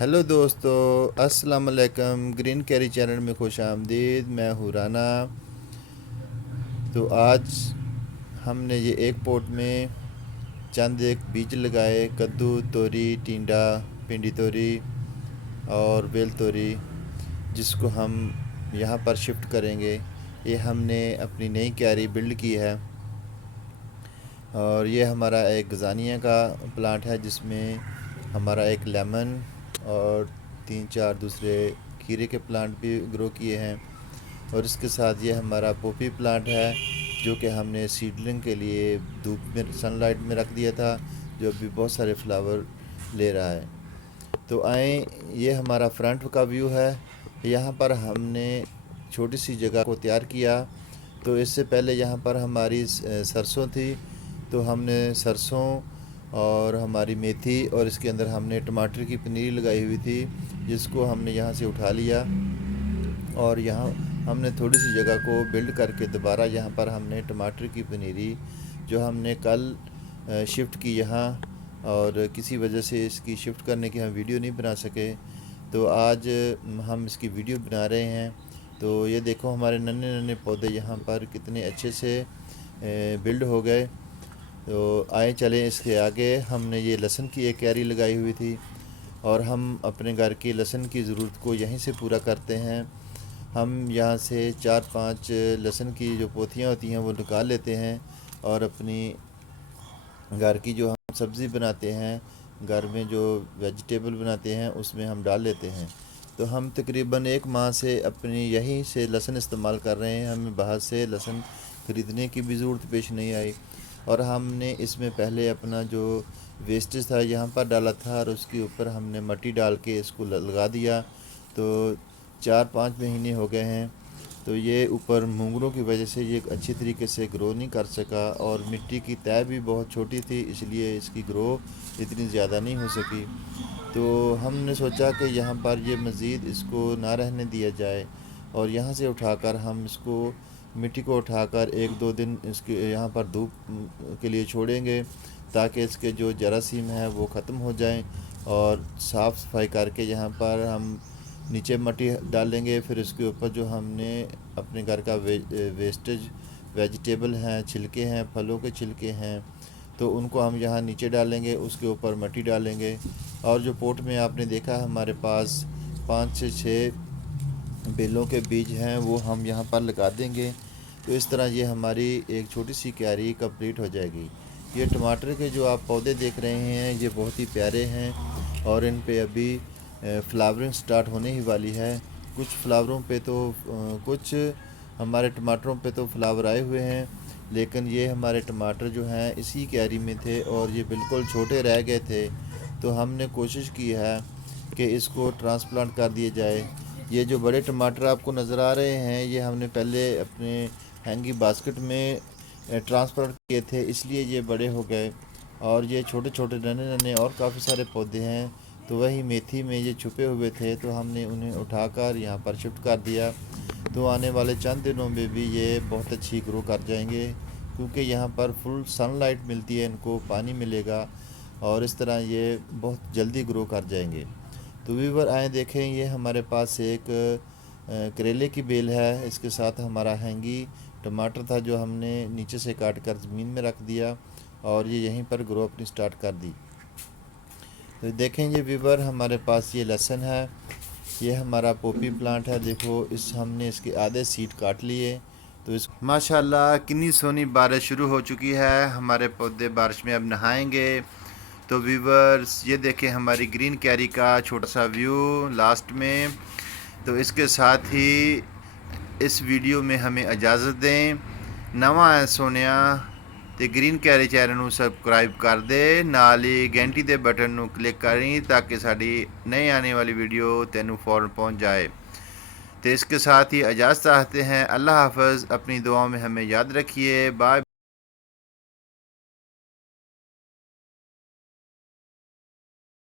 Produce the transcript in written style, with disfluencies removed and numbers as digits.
Hello दोस्तों, अस्सलाम वालेकुम। ग्रीन कैरी चैनल में खुश आमदीद। मैं हूँ राना। तो आज हमने ये एक पॉट में चंद एक बीज लगाए: कद्दू, तोरी, टिंडा, भिंडी तोरी और बेल तोरी, जिसको हम यहाँ पर शिफ्ट करेंगे। ये हमने अपनी नई क्यारी बिल्ड की है और ये हमारा एक गज़ानिया का प्लांट है, जिसमें हमारा एक लेमन और तीन चार दूसरे खीरे के प्लांट भी ग्रो किए हैं। और इसके साथ ये हमारा पोपी प्लांट है, जो कि हमने सीडलिंग के लिए धूप में सनलाइट में रख दिया था, जो अभी बहुत सारे फ्लावर ले रहा है। तो आए, ये हमारा फ्रंट का व्यू है। यहाँ पर हमने छोटी सी जगह को तैयार किया। तो इससे पहले यहाँ पर हमारी सरसों थी, तो हमने सरसों और हमारी मेथी और इसके अंदर हमने टमाटर की पनीर लगाई हुई थी, जिसको हमने यहाँ से उठा लिया। और यहाँ हमने थोड़ी सी जगह को बिल्ड करके दोबारा यहाँ पर हमने टमाटर की पनीरी, जो हमने कल शिफ्ट की यहाँ, और किसी वजह से इसकी शिफ्ट करने की हम वीडियो नहीं बना सके, तो आज हम इसकी वीडियो बना रहे हैं। तो ये देखो, हमारे नन्हे नन्हे पौधे यहाँ पर कितने अच्छे से बिल्ड हो गए। तो आए चलें इसके आगे। हमने ये लहसुन की एक क्यारी लगाई हुई थी, और हम अपने घर की लहसुन की ज़रूरत को यहीं से पूरा करते हैं। हम यहाँ से 4-5 लहसुन की जो पोथियाँ होती हैं वो निकाल लेते हैं, और अपनी घर की जो हम सब्ज़ी बनाते हैं, घर में जो वेजिटेबल बनाते हैं, उसमें हम डाल लेते हैं। तो हम तकरीबन 1 माह से अपनी यहीं से लहसुन इस्तेमाल कर रहे हैं। हमें बाहर से लहसुन ख़रीदने की भी ज़रूरत पेश नहीं आई। और हमने इसमें पहले अपना जो वेस्टेज था यहाँ पर डाला था, और उसके ऊपर हमने मिट्टी डाल के इसको लगा दिया। तो 4-5 महीने हो गए हैं। तो ये ऊपर मूंगरों की वजह से ये अच्छी तरीके से ग्रो नहीं कर सका, और मिट्टी की तह भी बहुत छोटी थी, इसलिए इसकी ग्रो इतनी ज़्यादा नहीं हो सकी। तो हमने सोचा कि यहाँ पर ये मज़ीद इसको ना रहने दिया जाए, और यहाँ से उठाकर हम इसको मिट्टी को उठाकर 1-2 दिन इसके यहाँ पर धूप के लिए छोड़ेंगे, ताकि इसके जो जरासीम है वो ख़त्म हो जाएं। और साफ़ सफाई करके यहाँ पर हम नीचे मिट्टी डालेंगे। फिर उसके ऊपर जो हमने अपने घर का वेस्टेज वेजिटेबल हैं, छिलके हैं, फलों के छिलके हैं, तो उनको हम यहाँ नीचे डालेंगे, उसके ऊपर मिट्टी डालेंगे। और जो पोट में आपने देखा हमारे पास 5 से 6 बेलों के बीज हैं, वो हम यहाँ पर लगा देंगे। तो इस तरह ये हमारी एक छोटी सी क्यारी कंप्लीट हो जाएगी। ये टमाटर के जो आप पौधे देख रहे हैं, ये बहुत ही प्यारे हैं, और इन पे अभी फ्लावरिंग स्टार्ट होने ही वाली है। कुछ फ्लावरों पे तो कुछ हमारे टमाटरों पे तो फ्लावर आए हुए हैं, लेकिन ये हमारे टमाटर जो हैं इसी क्यारी में थे, और ये बिल्कुल छोटे रह गए थे। तो हमने कोशिश की है कि इसको ट्रांसप्लांट कर दिया जाए। ये जो बड़े टमाटर आपको नज़र आ रहे हैं, ये हमने पहले अपने हैंगी बास्केट में ट्रांसप्लांट किए थे, इसलिए ये बड़े हो गए। और ये छोटे छोटे नन्हे नन्हे और काफ़ी सारे पौधे हैं, तो वही मेथी में ये छुपे हुए थे, तो हमने उन्हें उठाकर यहाँ पर शिफ्ट कर दिया। तो आने वाले चंद दिनों में भी ये बहुत अच्छी ग्रो कर जाएंगे, क्योंकि यहाँ पर फुल सनलाइट मिलती है, इनको पानी मिलेगा, और इस तरह ये बहुत जल्दी ग्रो कर जाएंगे। तो व्यूवर आए देखें, ये हमारे पास एक करेले की बेल है, इसके साथ हमारा हैंगी टमाटर था, जो हमने नीचे से काट कर ज़मीन में रख दिया, और ये यहीं पर ग्रो अपनी स्टार्ट कर दी। तो देखें ये व्यूवर, हमारे पास ये लहसुन है, ये हमारा पोपी प्लांट है। देखो, इस हमने इसके आधे सीड काट लिए। तो इस माशाल्लाह कितनी सोनी बारिश शुरू हो चुकी है। हमारे पौधे बारिश में अब नहाएंगे। तो व्यूवर्स, ये देखें हमारी ग्रीन कैरी का छोटा सा व्यू लास्ट में। तो इसके साथ ही इस वीडियो में हमें इजाज़त दें। नवा है सोनिया तो ग्रीन कैरी चैनल ਨੂੰ सब्सक्राइब कर दे, नाल ही घंटी के बटन ਨੂੰ क्लिक करें, ताकि साड़ी नई आने वाली वीडियो तेनू फ़ौरन पहुँच जाए। तो इसके साथ ही इजाज़त चाहते हैं। अल्लाह हाफ़िज़। अपनी दुआओं में हमें याद रखिए। बाय।